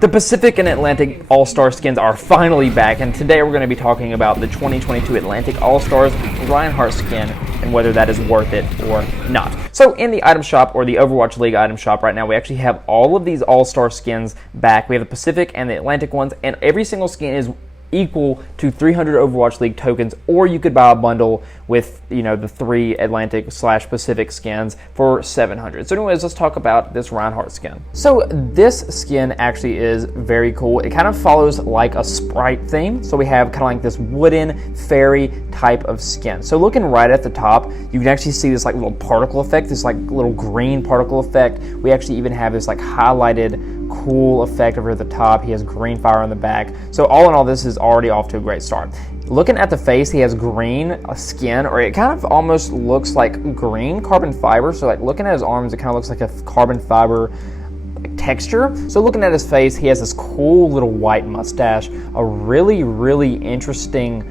The Pacific and Atlantic All-Star skins are finally back, and today we're going to be talking about the 2022 Atlantic All-Stars Reinhardt skin and whether that is worth it or not. So in the item shop, or the Overwatch League item shop right now, we actually have all of these All-Star skins back. We have the Pacific and the Atlantic ones, and every single skin is equal to 300 Overwatch League tokens, or you could buy a bundle with, the 3 Atlantic/Pacific skins for 700. So anyways, let's talk about this Reinhardt skin. So this skin actually is very cool. It kind of follows like a Sprite theme. So we have kind of like this wooden fairy type of skin. So looking right at the top, you can actually see this like little particle effect, this like little green particle effect. We actually even have this like highlighted cool effect over at the top. He has green fire on the back. So all in all, this is already off to a great start. Looking at the face, he has green skin, or it kind of almost looks like green carbon fiber. So like looking at his arms, it kind of looks like a carbon fiber texture. So looking at his face, he has this cool little white mustache, a really interesting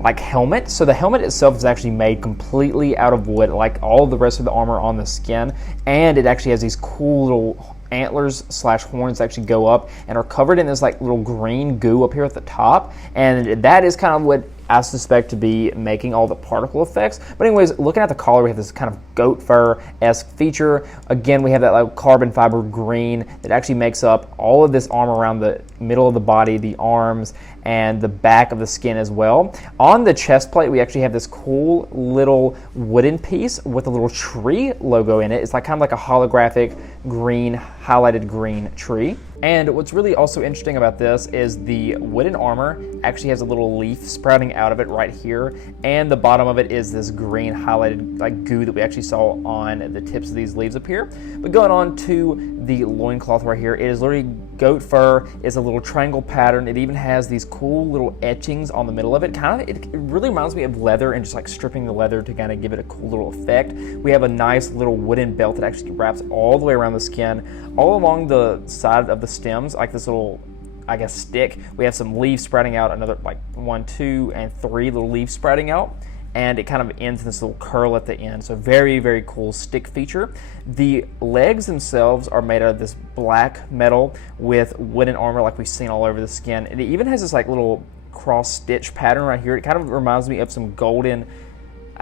like helmet. So the helmet itself is actually made completely out of wood, like all the rest of the armor on the skin, and it actually has these cool little antlers/horns that actually go up and are covered in this like little green goo up here at the top, and that is kind of what I suspect to be making all the particle effects. But anyways, looking at the collar, we have this kind of goat fur-esque feature. Again, we have that like carbon fiber green that actually makes up all of this armor around the middle of the body, the arms, and the back of the skin as well. On the chest plate, we actually have this cool little wooden piece with a little tree logo in it. It's like kind of like a holographic green, highlighted green tree. And what's really also interesting about this is the wooden armor actually has a little leaf sprouting out of it right here, and the bottom of it is this green highlighted like goo that we actually saw on the tips of these leaves up here. But going on to the loincloth right here, it is literally goat fur. It's a little triangle pattern. It even has these cool little etchings on the middle of it. It really reminds me of leather, and just like stripping the leather to kind of give it a cool little effect. We have a nice little wooden belt that actually wraps all the way around the skin, all along the side of the stems, like this little, I guess, stick. We have some leaves sprouting out, another like 1, 2, and 3 little leaves sprouting out, and it kind of ends in this little curl at the end. So very cool stick feature. The legs themselves are made out of this black metal with wooden armor like we've seen all over the skin, and it even has this like little cross stitch pattern right here. It kind of reminds me of some golden,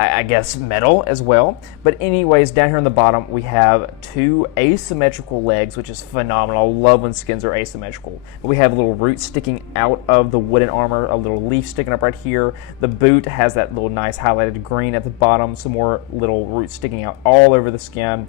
I guess, metal as well. But anyways, down here on the bottom, we have 2 asymmetrical legs, which is phenomenal. I love when skins are asymmetrical. But we have a little root sticking out of the wooden armor, a little leaf sticking up right here. The boot has that little nice highlighted green at the bottom, some more little roots sticking out all over the skin.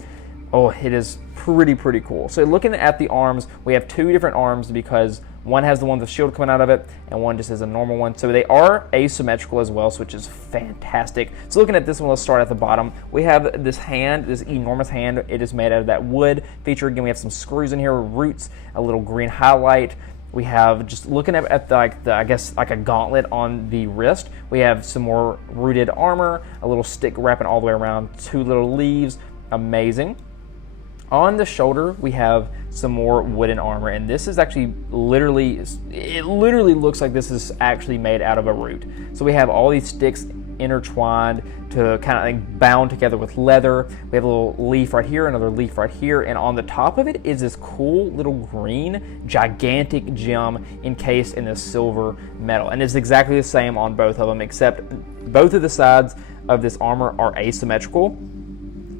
Oh, it is pretty cool. So looking at the arms, we have 2 different arms because one has the one with the shield coming out of it, and one just has a normal one. So they are asymmetrical as well, which is fantastic. So looking at this one, let's start at the bottom. We have this hand, this enormous hand. It is made out of that wood feature. Again, we have some screws in here, roots, a little green highlight. We have, just looking at the I guess like a gauntlet on the wrist, we have some more rooted armor, a little stick wrapping all the way around, 2 little leaves. Amazing. On the shoulder, we have some more wooden armor, and this is actually it literally looks like this is actually made out of a root. So we have all these sticks intertwined to kind of like bound together with leather. We have a little leaf right here, another leaf right here, and on the top of it is this cool little green gigantic gem encased in this silver metal. And it's exactly the same on both of them, except both of the sides of this armor are asymmetrical.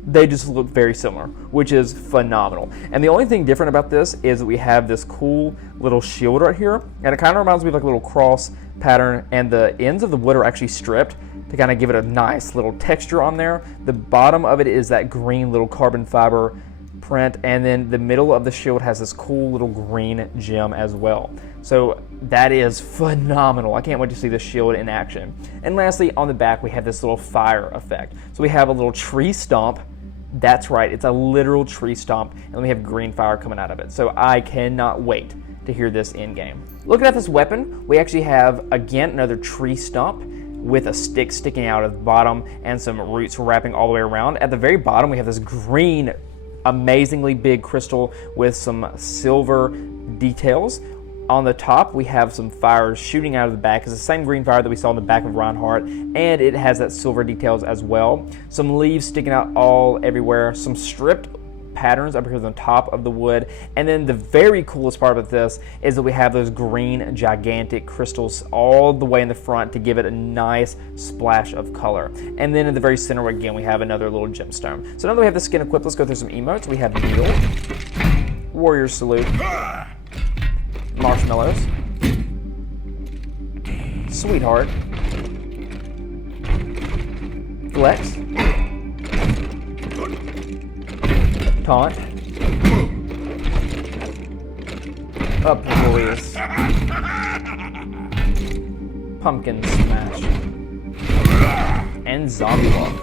They just look very similar, which is phenomenal. And the only thing different about this is that we have this cool little shield right here, and it kind of reminds me of like a little cross pattern, and the ends of the wood are actually stripped to kind of give it a nice little texture on there. The bottom of it is that green little carbon fiber print, and then the middle of the shield has this cool little green gem as well. So that is phenomenal. I can't wait to see the shield in action. And lastly, on the back, we have this little fire effect. So we have a little tree stump. That's right, it's a literal tree stump, and we have green fire coming out of it. So I cannot wait to hear this in game. Looking at this weapon, we actually have, again, another tree stump with a stick sticking out at the bottom and some roots wrapping all the way around. At the very bottom, we have this green, amazingly big crystal with some silver details. On the top, we have some fires shooting out of the back. It's the same green fire that we saw in the back of Reinhardt, and it has that silver details as well. Some leaves sticking out all everywhere, some stripped patterns up here on the top of the wood. And then the very coolest part about this is that we have those green gigantic crystals all the way in the front to give it a nice splash of color. And then in the very center, again, we have another little gemstone. So now that we have the skin equipped, let's go through some emotes. We have Needle, Warrior Salute, Marshmallows, Sweetheart, Flex, Taunt, Uproarious, Pumpkin Smash, and Zombie Walk.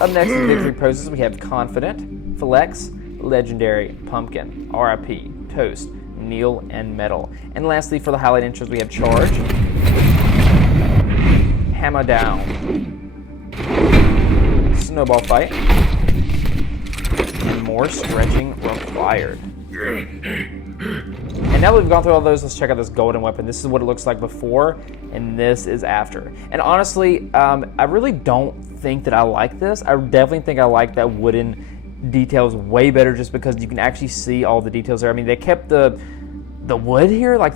Up next in victory poses, we have Confident, Flex, Legendary, Pumpkin, RIP, Toast, Kneel, and Metal. And lastly, for the highlight intros, we have Charge, Hammer Down, Snowball Fight, and more stretching required. And now that we've gone through all those, let's check out this golden weapon. This is what it looks like before, and this is after. And honestly, I really don't think that I like this. I definitely think I like that wooden details way better, just because you can actually see all the details there. I mean, they kept the wood here, like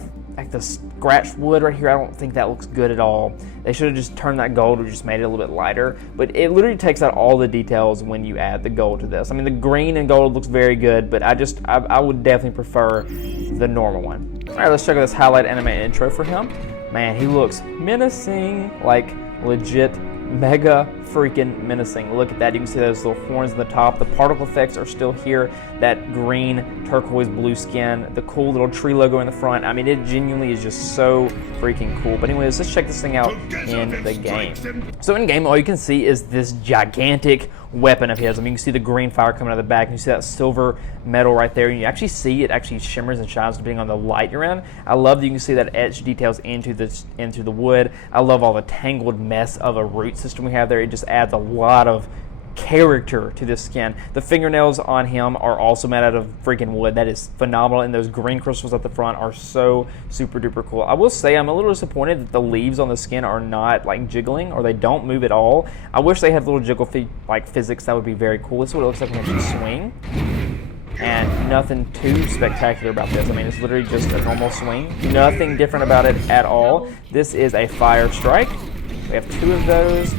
the scratched wood right here. I don't think that looks good at all. They should have just turned that gold or just made it a little bit lighter. But it literally takes out all the details when you add the gold to this. I mean, the green and gold looks very good, but I would definitely prefer the normal one. All right, let's check out this highlight anime intro for him. Man, he looks menacing, like legit mega freaking menacing. Look at that. You can see those little horns on the top. The particle effects are still here. That green, turquoise, blue skin. The cool little tree logo in the front. I mean, it genuinely is just so freaking cool. But anyways, let's check this thing out in the game. So in game, all you can see is this gigantic weapon of his. I mean, you can see the green fire coming out of the back, and you see that silver metal right there, and you actually see it actually shimmers and shines depending on the light you're in. I love that you can see that etched details into the wood. I love all the tangled mess of a root system we have there. It just adds a lot of character to this skin. The fingernails on him are also made out of freaking wood. That is phenomenal, and those green crystals at the front are so super duper cool. I will say I'm a little disappointed that the leaves on the skin are not like jiggling, or they don't move at all. I wish they had little jiggle like physics. That would be very cool. This is what it looks like when you swing, and nothing too spectacular about this. I mean, it's literally just a normal swing. Nothing different about it at all. This is a fire strike. We have two of those.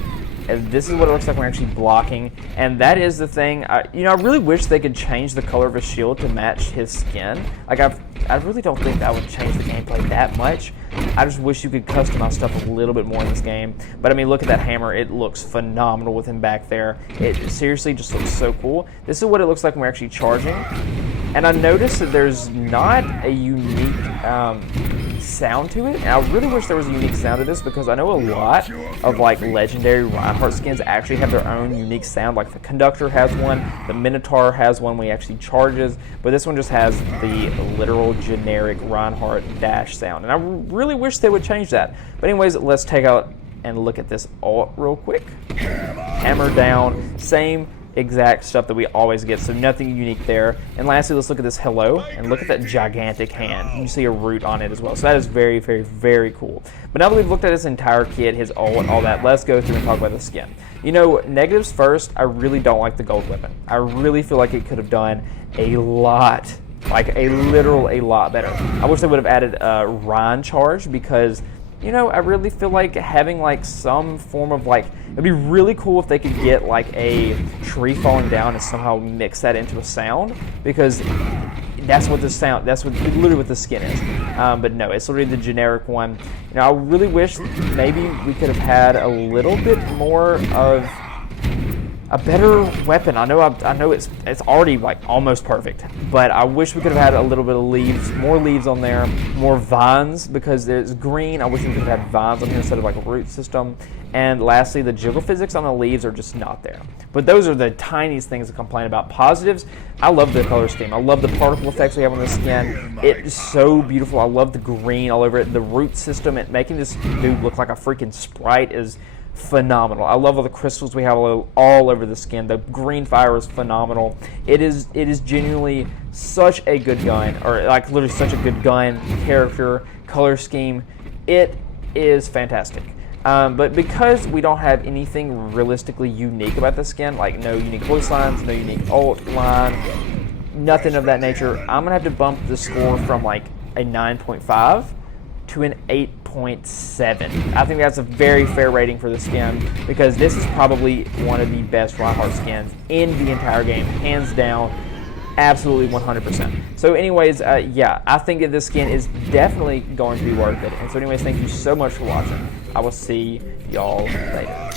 And this is what it looks like when we're actually blocking. And that is the thing. I really wish they could change the color of his shield to match his skin. Like, I really don't think that would change the gameplay that much. I just wish you could customize stuff a little bit more in this game. But I mean, look at that hammer. It looks phenomenal with him back there. It seriously just looks so cool. This is what it looks like when we're actually charging. And I noticed that there's not a unique sound to it, and I really wish there was a unique sound to this, because I know a lot of like legendary Reinhardt skins actually have their own unique sound. Like the Conductor has one, the Minotaur has one when he actually charges, but this one just has the literal generic Reinhardt dash sound, and I really wish they would change that. But anyways, let's take out and look at this alt real quick. Hammer down, same exact stuff that we always get, so nothing unique there. And lastly, let's look at this hello, and look at that gigantic hand. You see a root on it as well, so that is very, very, very cool. But now that we've looked at his entire kit, his ult and all that, let's go through and talk about the skin. You know, negatives first, I really don't like the gold weapon. I really feel like it could have done a lot, like a lot better. I wish they would have added a Rhine charge, because you know, I really feel like having like some form of like, it'd be really cool if they could get like a tree falling down and somehow mix that into a sound, because that's what the sound, that's what literally what the skin is. But no, it's literally the generic one. You know, I really wish maybe we could have had a little bit more of a better weapon. I know it's already like almost perfect, but I wish we could have had a little bit of leaves, more leaves on there, more vines, because there's green. I wish we could have had vines on here instead of like a root system. And lastly, the jiggle physics on the leaves are just not there. But those are the tiniest things to complain about. Positives, I love the color scheme. I love the particle effects we have on the skin. It's so beautiful. I love the green all over it. The root system, and making this dude look like a freaking sprite is phenomenal. I love all the crystals we have all over the skin. The green fire is phenomenal. It is genuinely such a good gun, or like literally such a good gun, character, color scheme. It is fantastic. But because we don't have anything realistically unique about the skin, like no unique voice lines, no unique ult line, nothing of that nature, I'm gonna have to bump the score from like a 9.5 to an 8.7. I think that's a very fair rating for the skin, because this is probably one of the best Reinhardt skins in the entire game, hands down, absolutely 100%. So anyways, yeah, I think that this skin is definitely going to be worth it. And so anyways, thank you so much for watching. I will see y'all later.